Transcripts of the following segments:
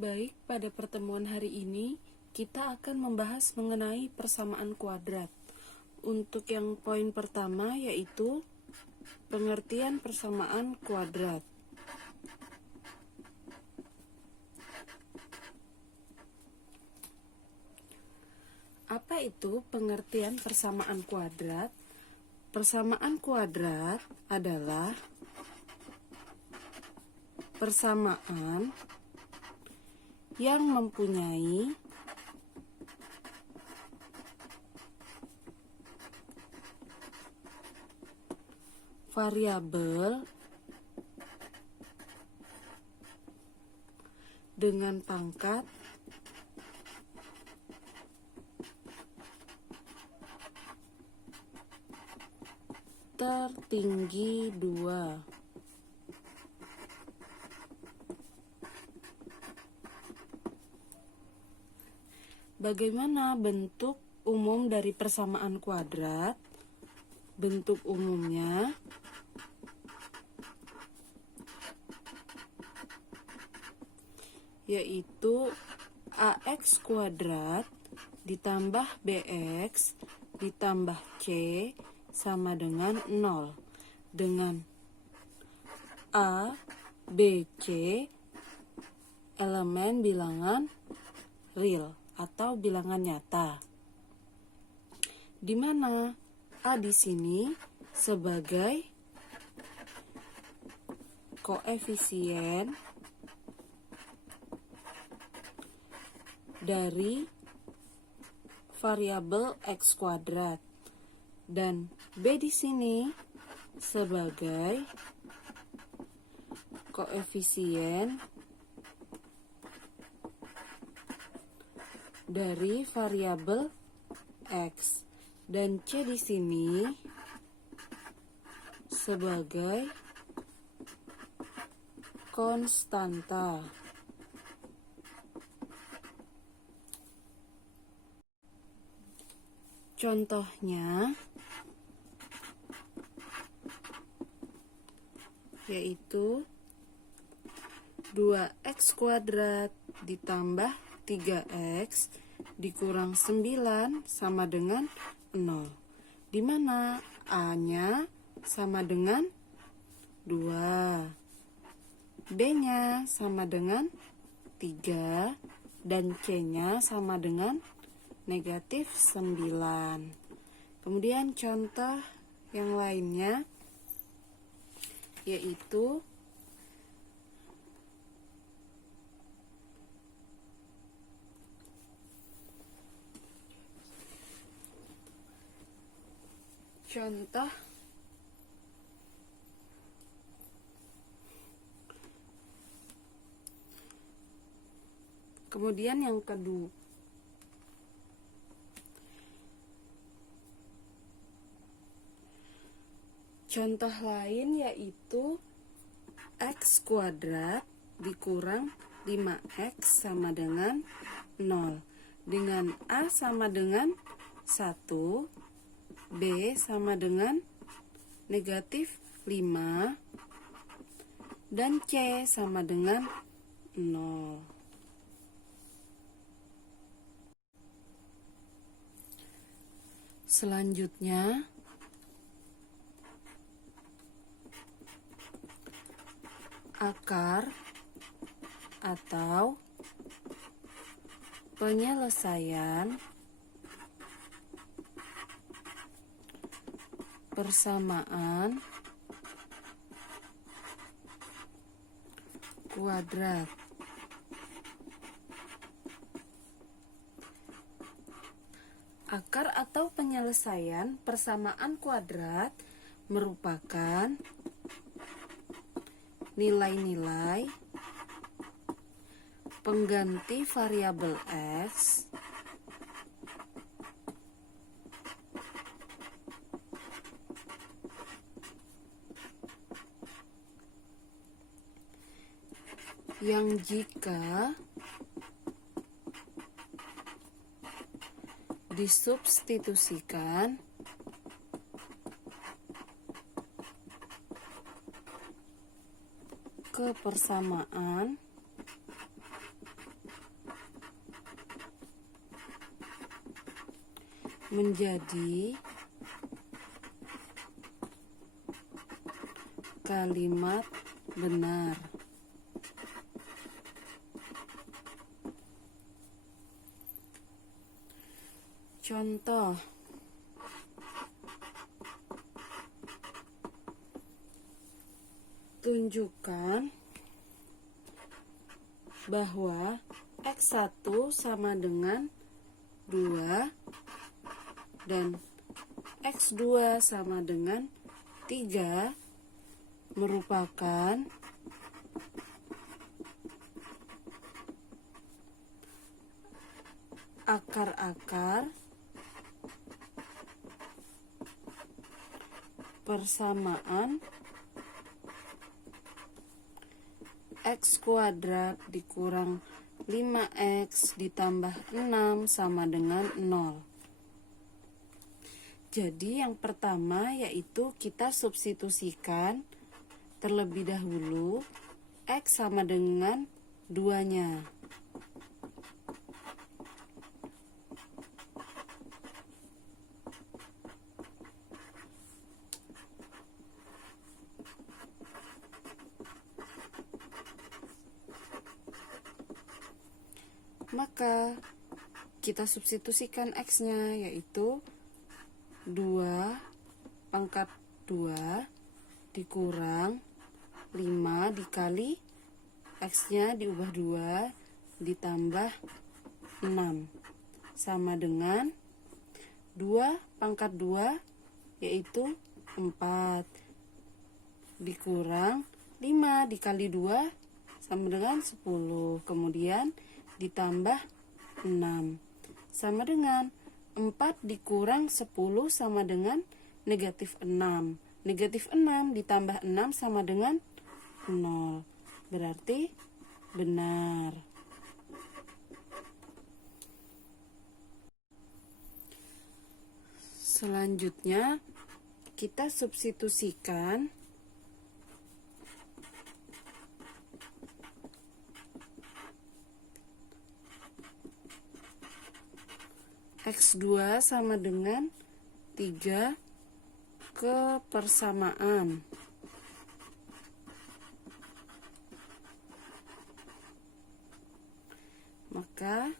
Baik, pada pertemuan hari ini kita akan membahas mengenai persamaan kuadrat. Untuk yang poin pertama yaitu pengertian persamaan kuadrat. Apa itu pengertian persamaan kuadrat? Persamaan kuadrat adalah persamaan yang mempunyai variabel dengan pangkat tertinggi 2. Bagaimana bentuk umum dari persamaan kuadrat? Bentuk umumnya yaitu AX kuadrat ditambah BX ditambah C sama dengan 0, dengan A, B, C elemen bilangan real atau bilangan nyata, di mana A di sini sebagai koefisien dari variabel X kuadrat dan B di sini sebagai koefisien dari variabel X, dan C di sini sebagai konstanta. Contohnya yaitu 2x kuadrat ditambah 3x dikurang 9 sama dengan 0, di mana A-nya sama dengan 2, B-nya sama dengan 3, dan C-nya sama dengan negatif 9. Kemudian contoh yang lainnya yaitu kemudian yang kedua, contoh lain yaitu x kuadrat dikurang 5x sama dengan 0, dengan A sama dengan 1, B sama dengan negatif 5, dan C sama dengan 0. Selanjutnya, akar atau penyelesaian persamaan kuadrat. Akar atau penyelesaian persamaan kuadrat merupakan nilai-nilai pengganti variabel X yang jika disubstitusikan ke persamaan menjadi kalimat benar. Contoh: tunjukkan bahwa X1 sama dengan 2 dan X2 sama dengan 3 merupakan akar-akar persamaan X kuadrat dikurang 5X ditambah 6 sama dengan 0. Jadi yang pertama yaitu kita substitusikan terlebih dahulu X sama dengan 2-nya. Maka kita substitusikan X-nya yaitu 2 pangkat 2 dikurang 5 dikali X-nya diubah 2 ditambah 6 sama dengan 2 pangkat 2 yaitu 4 dikurang 5 dikali 2 sama dengan 10, kemudian ditambah 6 sama dengan 4 dikurang 10 sama dengan negatif 6. Negatif 6 ditambah 6 sama dengan 0. Berarti benar. Selanjutnya kita substitusikan X2 sama dengan 3 ke persamaan. Maka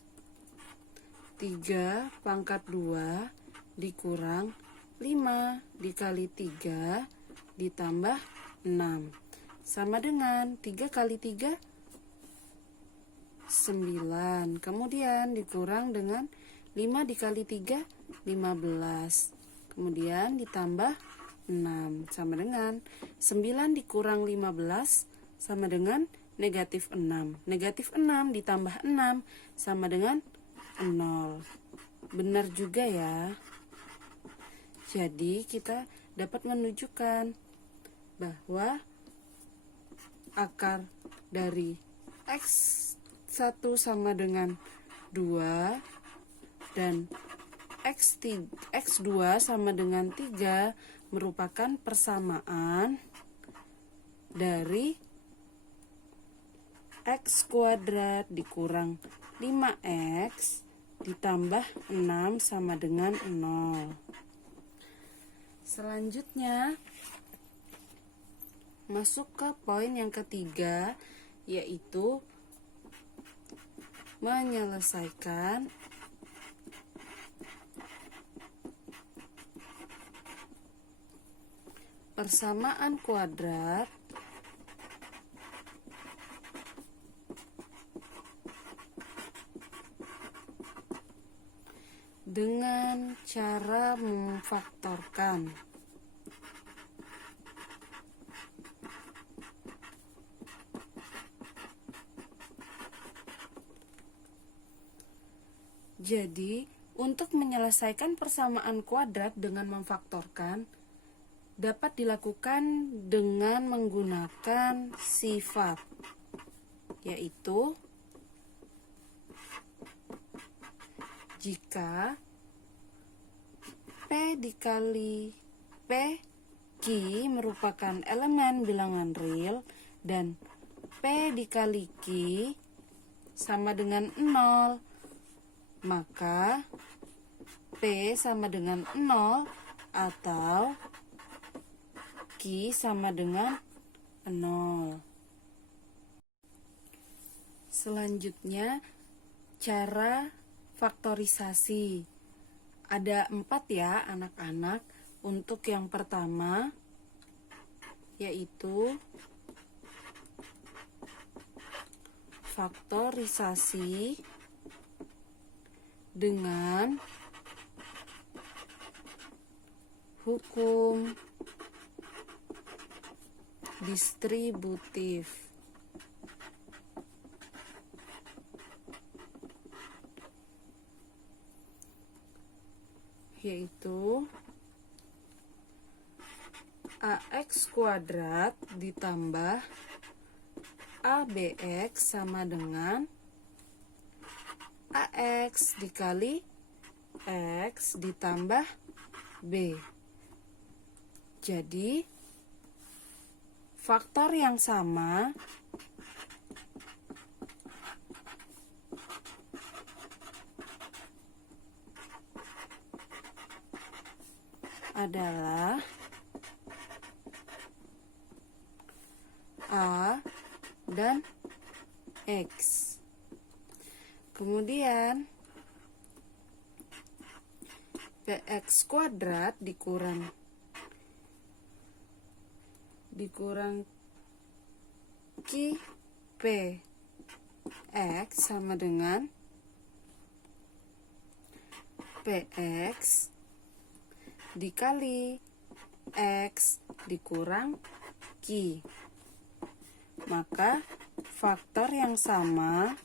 3 pangkat 2 dikurang 5 dikali 3 ditambah 6 sama dengan 3 kali 3 9, kemudian dikurang dengan 5 dikali 3 15, kemudian ditambah 6 sama dengan 9 dikurang 15 sama dengan negatif 6. Negatif 6 ditambah 6 sama dengan 0. Benar juga ya. Jadi kita dapat menunjukkan bahwa akar dari X1 sama dengan 2 dan X2 sama dengan 3 merupakan persamaan dari X kuadrat dikurang 5X ditambah 6 sama dengan 0. Selanjutnya masuk ke poin yang ketiga, yaitu menyelesaikan persamaan kuadrat dengan cara memfaktorkan. Jadi, untuk menyelesaikan persamaan kuadrat dengan memfaktorkan dapat dilakukan dengan menggunakan sifat, yaitu jika P dikali P Q merupakan elemen bilangan real dan P dikali Q sama dengan 0, maka P sama dengan 0 atau Q sama dengan 0. Selanjutnya, cara faktorisasi. Ada 4 ya anak-anak. Untuk yang pertama, yaitu faktorisasi dengan hukum distributif. Yaitu AX kuadrat ditambah ABX sama dengan AX dikali X ditambah B. Jadi, faktor yang sama adalah A dan X. Kemudian PX kuadrat dikurang QPX sama dengan PX dikali X dikurang Q. Maka faktor yang sama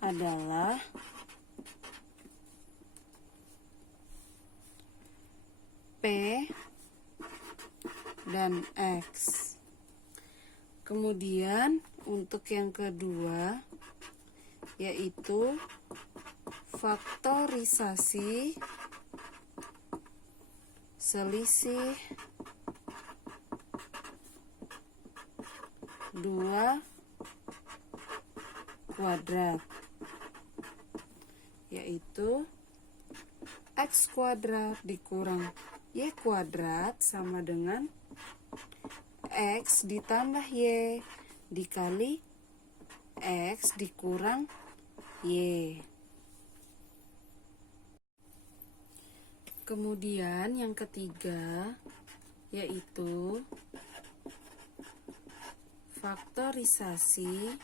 adalah P dan X. Kemudian untuk yang kedua, yaitu faktorisasi selisih 2 kuadrat, yaitu X kuadrat dikurang Y kuadrat sama dengan X ditambah Y dikali X dikurang Y. Kemudian yang ketiga, yaitu faktorisasi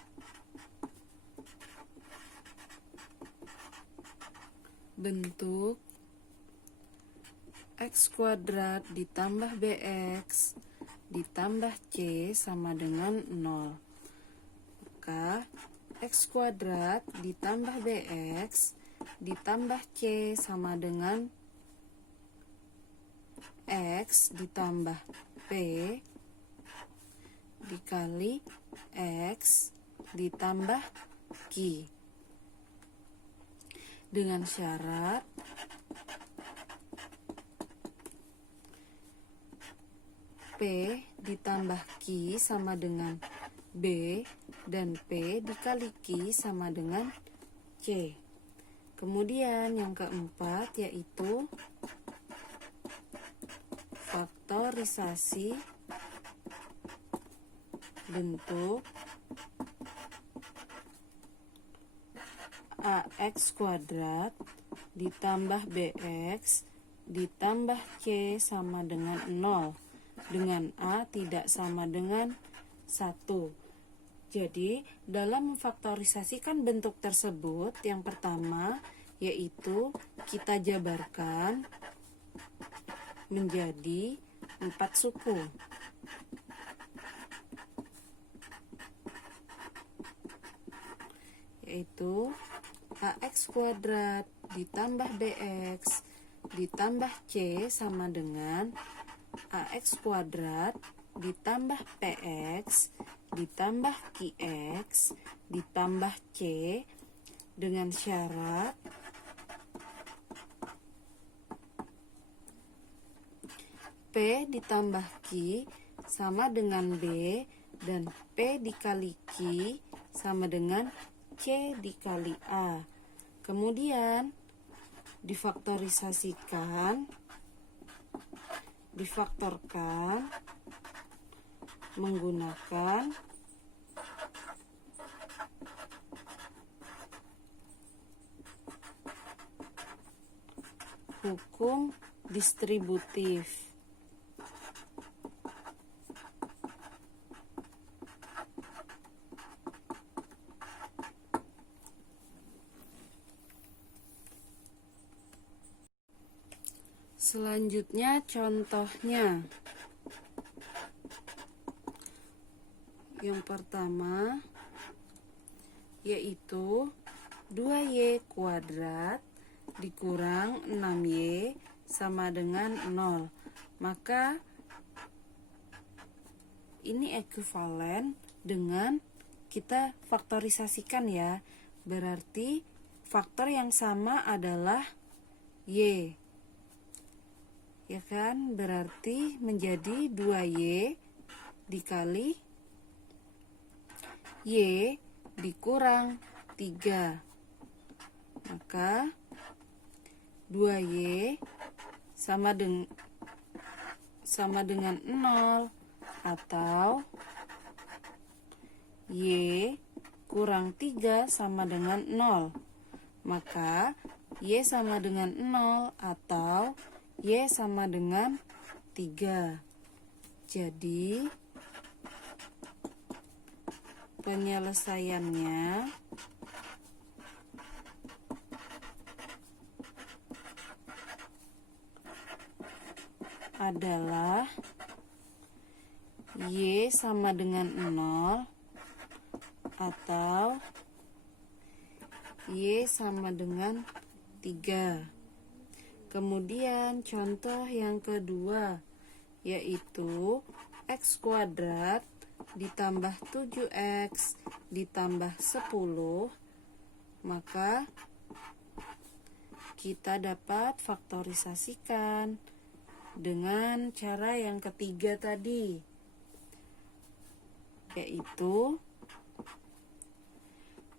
bentuk X kuadrat ditambah BX ditambah C sama dengan 0. Maka X kuadrat ditambah BX ditambah C sama dengan X ditambah P dikali X ditambah Q. Dengan syarat P ditambah Q sama dengan B dan P dikali Q sama dengan C. Kemudian yang keempat yaitu faktorisasi bentuk AX kuadrat ditambah BX ditambah C sama dengan 0 dengan A tidak sama dengan 1. Jadi dalam memfaktorisasikan bentuk tersebut, yang pertama yaitu kita jabarkan menjadi 4 suku. Yaitu AX kuadrat ditambah BX ditambah C sama dengan AX kuadrat ditambah PX ditambah QX ditambah C dengan syarat P ditambah Q sama dengan B dan P dikali Q sama dengan C dikali A. Kemudian difaktorkan menggunakan hukum distributif. Selanjutnya contohnya. Yang pertama yaitu 2y kuadrat dikurang 6y sama dengan 0. Maka ini ekuivalen dengan kita faktorisasikan ya. Berarti faktor yang sama adalah y. Ya kan? Berarti menjadi 2y dikali y dikurang 3. Maka 2y sama dengan 0 atau y kurang 3 sama dengan 0. Maka y sama dengan 0 atau y sama dengan 3. Jadi penyelesaiannya adalah y sama dengan 0 atau y sama dengan 3. Kemudian contoh yang kedua yaitu x kuadrat ditambah 7x ditambah 10. Maka kita dapat faktorisasikan dengan cara yang ketiga tadi, yaitu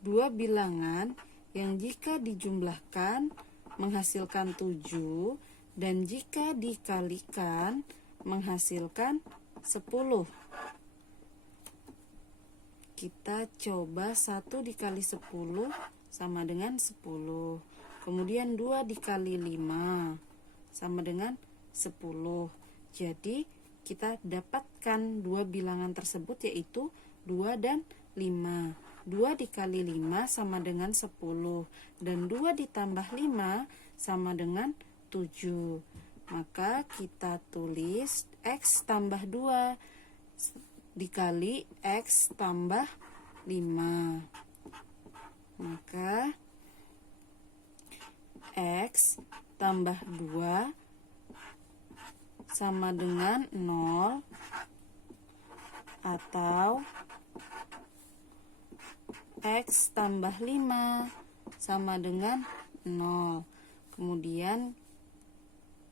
dua bilangan yang jika dijumlahkan menghasilkan 7 dan jika dikalikan menghasilkan 10. Kita coba 1 dikali 10 sama dengan 10. Kemudian 2 dikali 5 sama dengan 10. Jadi kita dapatkan dua bilangan tersebut yaitu 2 dan 5. 2 dikali 5 sama dengan 10 dan 2 ditambah 5 sama dengan 7. Maka kita tulis x tambah 2 dikali x tambah 5. Maka x tambah 2 sama dengan 0 atau x tambah 5 sama dengan 0. Kemudian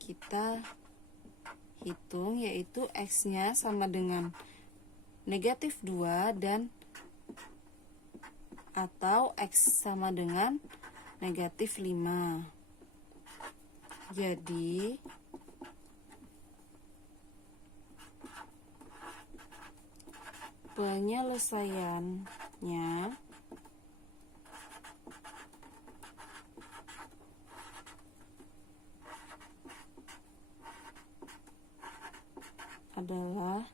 kita hitung yaitu x-nya sama dengan negatif 2 dan atau x sama dengan negatif 5. Jadi penyelesaiannya adalah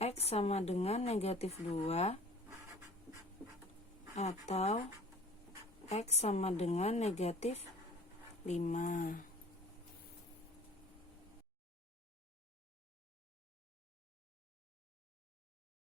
x sama dengan negatif 2 atau x sama dengan negatif 5.